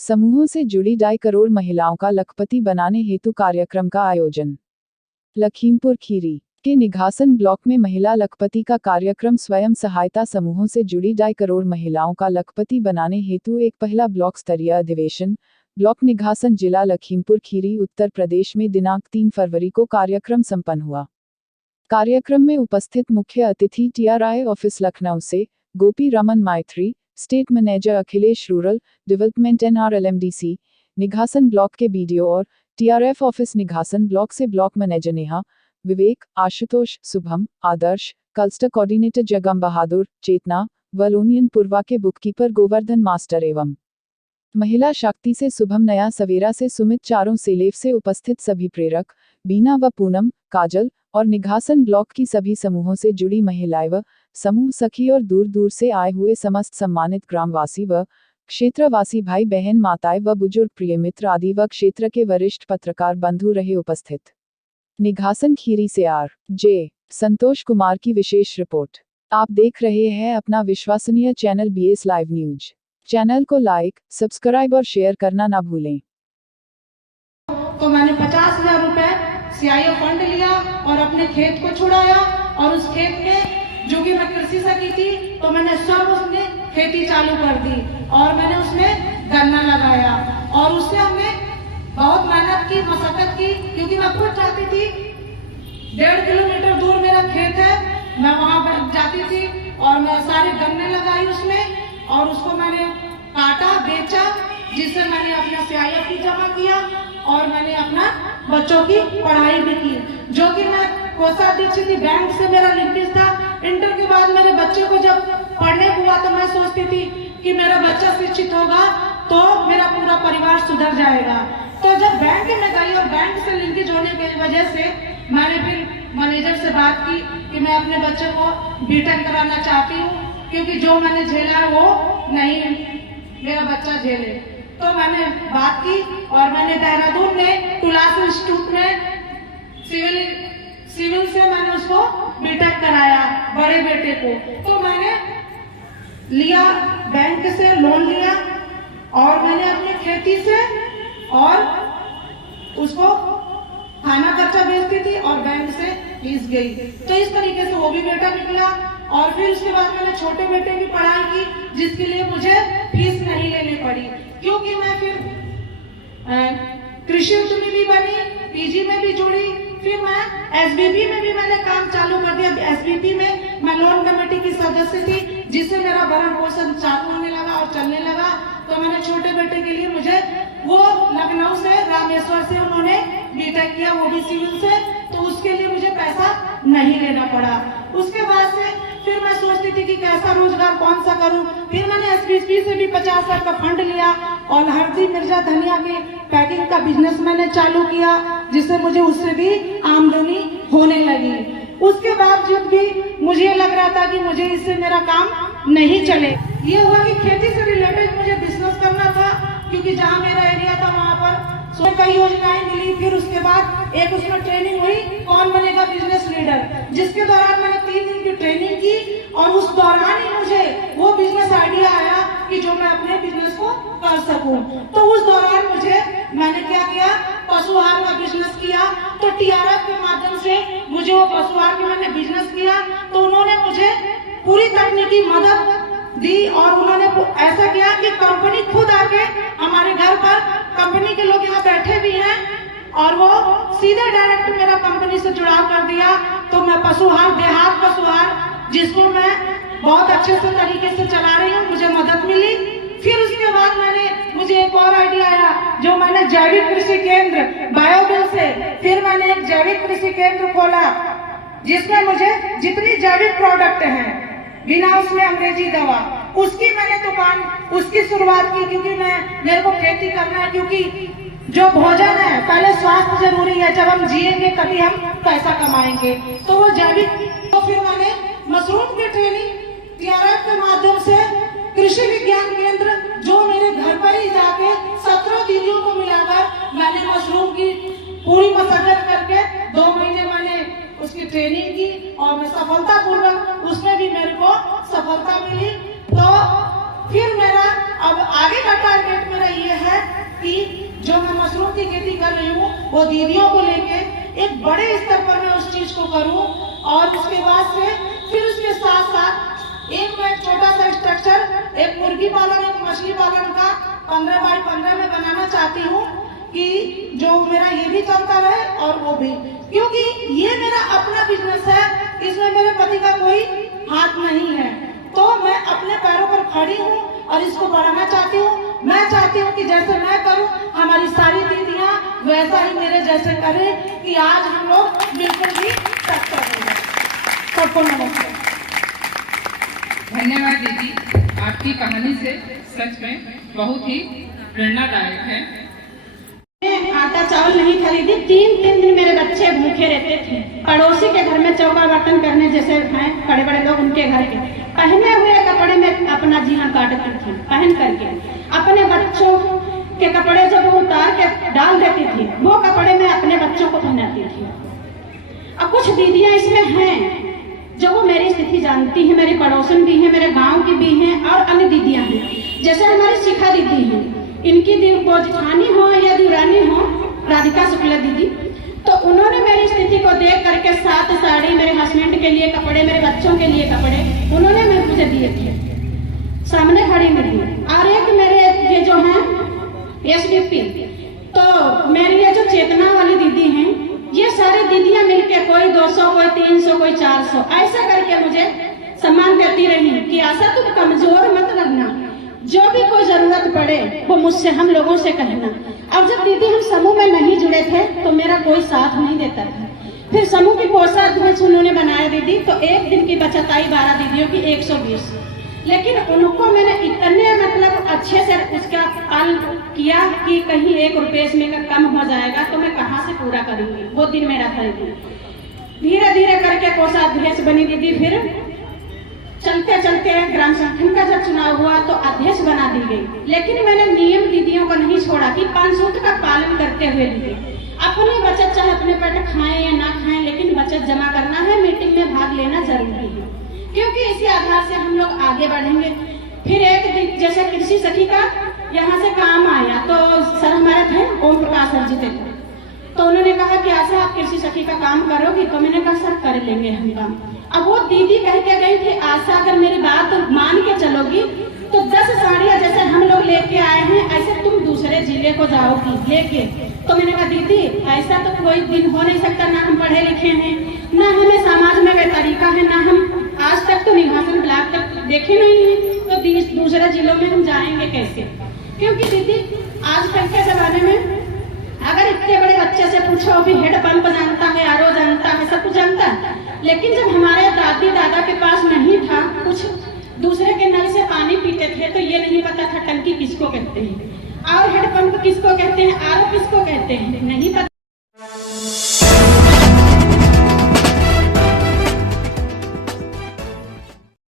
समूहों से जुड़ी 2.5 करोड़ महिलाओं का लखपति बनाने हेतु कार्यक्रम का आयोजन। लखीमपुर खीरी के निघासन ब्लॉक में महिला लखपति का कार्यक्रम। स्वयं सहायता समूहों से जुड़ी 2.5 करोड़ महिलाओं का लखपति बनाने हेतु एक पहला ब्लॉक स्तरीय अधिवेशन ब्लॉक निघासन जिला लखीमपुर खीरी उत्तर प्रदेश में दिनांक 3 फरवरी को कार्यक्रम संपन्न हुआ। कार्यक्रम में उपस्थित मुख्य अतिथि TRI ऑफिस लखनऊ से Gopi Raman Maitri, state manager Akhilesh rural development NRLMDC Nighasan block के BDO और TRF ऑफिस निघासन ब्लॉक से block manager Neha, Vivek, Ashutosh, Shubham, Adarsh, cluster coordinator Jagam Bahadur, Chetna, वलोनियन पूर्वा के बुककीपर गोवर्धन मास्टर एवं महिला शक्ति से शुभम, नया सवेरा से सुमित, चारों सेलेव से उपस्थित सभी प्रेरक, बीना व पूनम, काजल और निघासन ब्लॉक की सभी समूहों से जुड़ी महिलाएं व समूह सखी और दूर दूर से आए हुए समस्त सम्मानित ग्रामवासी व क्षेत्रवासी भाई बहन, माताएं व बुजुर्ग, प्रिय मित्र आदि व क्षेत्र के वरिष्ठ पत्रकार बंधु रहे उपस्थित। निघासन खीरी से RJ संतोष कुमार की विशेष रिपोर्ट। आप देख रहे हैं अपना विश्वसनीय channel BS live news. Channel को लाइक, सब्सक्राइब और शेयर करना ना भूलें। तो मैंने 50,000 रुपए CIO फंड लिया और अपने खेत को छुड़ाया, और उस खेत में जो कि मैं कृषि से की थी, तो मैंने सब उसमें खेती चालू कर दी और मैंने उसमें गन्ना लगाया। और उससे हमने बहुत मेहनत की, मशक्कत की, क्योंकि मैं खुद चाहती थी 1.5 किलोमीटर दूर मेरा खेत है, मैं वहां पर जाती थी और मैं सारे गन्ने लगाई उसमें, और उसको मैंने काटा, बेचा, जिससे मैंने अपना CIF भी जमा किया और मैंने अपना बच्चों की पढ़ाई भी की, जो कि मैं कोषाध्यक्ष थी, बैंक से मेरा लिंकेज था। इंटर के बाद मेरे बच्चे को जब पढ़ने हुआ तो मैं सोचती थी कि मेरा बच्चा शिक्षित होगा तो मेरा पूरा परिवार सुधर जाएगा। तो जब बैंक में गई और बैंक से लिंकेज होने की वजह से मैंने फिर मैनेजर से बात की कि मैं अपने बच्चे को B.Tech कराना चाहती हूँ, क्योंकि जो मैंने झेला है वो नहीं मेरा बच्चा झेले। तो मैंने बात की और मैंने देहरादून में तुलास इंस्टीट्यूट में सिविल से मैंने उसको B.Tech कराया, बड़े बेटे को। तो मैंने लिया, बैंक से लोन लिया और मैंने अपनी खेती से और उसको खाना खर्चा बेचती थी और बैंक से फीस गई। तो इस तरीके से वो भी बेटा निकला। और फिर उसके बाद मैंने छोटे बेटे की पढ़ाई की, जिसके लिए मुझे फीस नहीं लेनी पड़ी, क्योंकि मैं फिर कृषि उद्यमी भी बनी, PG में भी जुड़ी, फिर मैं SBP में भी मैंने काम चालू कर दिया। SBP में मैं लोन कमेटी की सदस्य थी, जिससे मेरा भरण पोषण चालू होने लगा और चलने लगा। तो मैंने छोटे बेटे के लिए मुझे वो लखनऊ से, रामेश्वर से उन्होंने B.Tech किया, वो भी सिविल से, तो उसके लिए मुझे पैसा नहीं लेना पड़ा। उसके बाद से फिर मैं सोचती थी कि कैसा रोजगार कौन सा करूं। फिर मैंने SBP से भी 50,000 का फंड लिया और हल्दी, मिर्चा, धनिया की पैकिंग का बिजनेस मैंने चालू किया, जिससे मुझे उससे भी आमदनी होने लगी। उसके बाद जब भी मुझे लग रहा था कि मुझे इससे मेरा काम नहीं चले, ये हुआ कि खेती से रिलेटेड मुझे बिजनेस करना था, क्योंकि जहाँ मेरा एरिया था वहाँ पर कई योजनाएं मिली। फिर उसके बाद एक उसमें ट्रेनिंग हुई, कौन बनेगा बिजनेस लीडर, जिसके दौरान मैंने 3 दिन की ट्रेनिंग की और उस दौरान ही मुझे वो बिजनेस आइडिया आया कि जो मैं अपने बिजनेस को कर सकूं। तो उस दौरान मैंने क्या किया, पशुहार का बिजनेस किया। तो TRF के माध्यम से मुझे वो पशुहार के मैंने बिजनेस किया, तो उन्होंने मुझे पूरी तकनीकी मदद दी और उन्होंने ऐसा किया कि कंपनी खुद आके हमारे घर पर, कंपनी के लोग यहाँ बैठे भी हैं, और वो सीधे डायरेक्ट मेरा कंपनी से जुड़ाव कर दिया। तो मैं पशुहार, देहात पशुहार, जिसको मैं बहुत अच्छे से तरीके से चला रही हूँ, मुझे मदद मिली। फिर उसके बाद मुझे एक और आइडिया आया, जो मैंने जैविक कृषि केंद्र बायोगैस से, फिर मैंने एक जैविक कृषि केंद्र खोला, जिसमें मुझे जितनी जैविक प्रोडक्ट हैं बिना उसमें अंग्रेजी दवा, उसकी मैंने दुकान, उसकी शुरुआत की, क्योंकि मेरे को खेती करना है, क्योंकि जो भोजन है, पहले स्वास्थ्य जरूरी है, जब हम जिएंगे तभी हम पैसा कमाएंगे। तो वो जैविक, तो फिर मैंने मशरूम की ट्रेनिंग TRF के माध्यम से कृषि विज्ञान केंद्र, जो मेरे घर पर ही जाके 17 दीदियों को मिलाकर मैंने मशरूम की पूरी मशक्कत करके 2 महीने मैंने उसकी ट्रेनिंग की और मैं सफलतापूर्वक, उसमें भी मेरे को सफलता मिली। तो फिर मेरा अब आगे का टारगेट मेरा ये है कि जो मैं मशरूम की खेती कर रही हूँ वो दीदियों को लेके एक बड़े स्तर पर मैं उस चीज को करूँ, और उसके बाद से फिर उसके साथ साथ मैं छोटा सा स्ट्रक्चर एक मुर्गी पालन एक मछली पालन का 15 बाई 15 में बनाना चाहती हूँ कि जो मेरा ये भी चलता रहे और वो भी, क्योंकि ये मेरा अपना बिजनेस है, इसमें मेरे पति का कोई हाथ नहीं है। तो मैं अपने पैरों पर खड़ी हूँ और इसको बढ़ाना चाहती हूँ। मैं चाहती हूँ कि जैसे मैं करूँ हमारी सारी दीदियाँ वैसा ही मेरे जैसे करें कि आज हम लोग बिल्कुल भी सक्षम हैं। सबको नमस्कार। धन्यवाद दीदी, आपकी कहानी से सच में बहुत ही प्रेरणादायक है। आटा चावल नहीं खरीदी, 3 दिन मेरे बच्चे भूखे रहते थे। पड़ोसी के घर में चौका बर्तन करने जैसे हैं बड़े बड़े लोग, उनके घर के पहने हुए कपड़े में अपना जीना काटती थी, पहन करके अपने बच्चों के कपड़े जब वो उतार के डाल देती थी वो कपड़े में अपने बच्चों को पहनाती थी। अब कुछ दीदियां इसमें हैं जो वो मेरी स्थिति जानती है, मेरी पड़ोसन भी है, मेरे गाँव की भी है और अन्य दीदियां हैं। जैसे हमारी शिखा दीदी है, इनकी जेठानी हो या दुरानी हो, राधिका शुक्ला दीदी, तो उन्होंने मेरी स्थिति को देख करके 7 साड़ी मेरे हस्बैंड के लिए कपड़े, मेरे बच्चों के लिए कपड़े उन्होंने मुझे दिए थे, सामने खड़ी में दिए। और एक मेरे ये जो है SDP, तो मेरी ये जो चेतना वाली दीदी हैं, ये सारी दीदियां मिलके कोई 200 कोई 300 कोई 400 ऐसा करके मुझे सम्मान देती रही कि आशा तुम कमजोर मत लगना, जो भी कोई जरूरत पड़े वो मुझसे हम लोगों से कहना। अब जब दीदी हम समूह में नहीं जुड़े थे तो मेरा कोई साथ नहीं देता था। फिर समूह की कोषाध्यक्ष उन्होंने बनाया दीदी, तो एक दिन की बचत आई 12 दीदियों की 120, लेकिन उनको मैंने इतने मतलब अच्छे से उसका पालन किया कि कहीं 1 रुपये इसमें का कम हो जाएगा तो मैं कहाँ से पूरा करूंगी, वो दिन मेरा था। धीरे धीरे करके कोषाध्यक्ष बनी दीदी, फिर चलते चलते ग्राम संगठन का जब चुनाव हुआ तो अध्यक्ष बना दी गई। लेकिन मैंने नियम दीदियों को नहीं छोड़ा कि 5 सूत्र का पालन करते हुए दीदी अपनी बचत चाहे अपने पेट खाएं या ना खाएं, लेकिन बचत जमा करना है, मीटिंग में भाग लेना जरूरी है, क्योंकि इसी आधार से हम लोग आगे बढ़ेंगे। फिर एक दिन जैसे कृषि सखी का यहाँ से काम आया तो सर हमारे थे ओम प्रकाश सर जी थे, तो उन्होंने कहा कि आशा आप कृषि सखी का काम करोगी, तो मैंने कहा सर कर लेंगे हम काम। अब वो दीदी कह के गई थी आशा अगर मेरी बात मान के चलोगी तो 10 साड़ियाँ जैसे हम लोग लेके आए हैं ऐसे तुम दूसरे जिले को जाओगी लेके। तो मैंने कहा दीदी ऐसा तो कोई दिन हो नहीं सकता, ना हम पढ़े लिखे हैं, ना हमें समाज में कोई तरीका है, ना हम आज तक तो निघासन ब्लॉक तक देखे नहीं है, तो दूसरे जिलों में हम जाएंगे कैसे? क्योंकि दीदी आजकल के जमाने में अगर इतने बड़े बच्चे से पूछो भी हेड पंप जानता है, RO जानता है, सब कुछ जानता है, लेकिन जब हमारे दादी दादा के पास नहीं था, कुछ दूसरे के नल से पानी पीते थे तो ये नहीं पता था टंकी किसको कहते हैं और हेड पंप किसको कहते हैं, RO किसको कहते हैं, नहीं पता